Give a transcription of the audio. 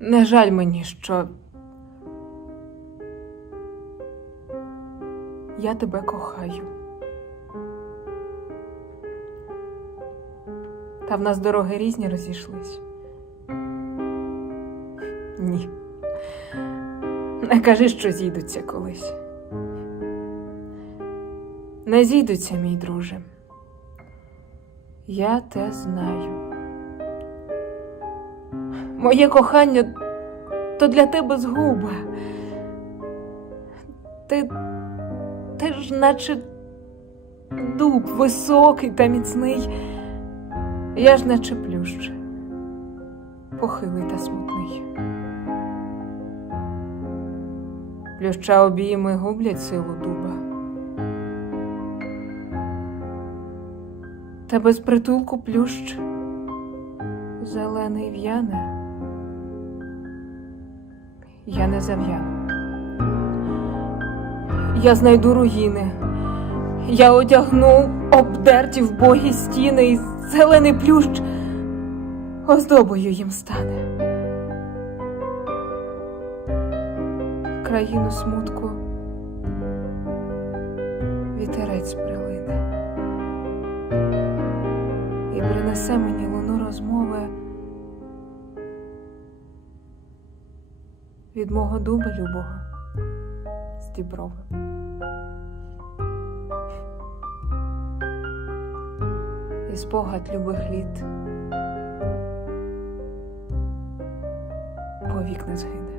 Не жаль мені, що я тебе кохаю. Та в нас дороги різні розійшлись. Ні. Не кажи, що зійдуться колись. Не зійдуться, мій друже. Я те знаю. Моє кохання то для тебе згуба. Ти, ти ж наче дуб високий та міцний. Я ж наче плющ, похилий та смутний. Плюща обійми гублять силу дуба. Та без притулку плющ зелений в'яне. Я не зав'яну. Я знайду руїни. Я одягну обдерті вбогі стіни, і зелений плющ оздобою їм стане. Країну смутку вітерець прилине і принесе мені луну розмови від мого дуба любого з діброви. І спогад любих літ повік не згине.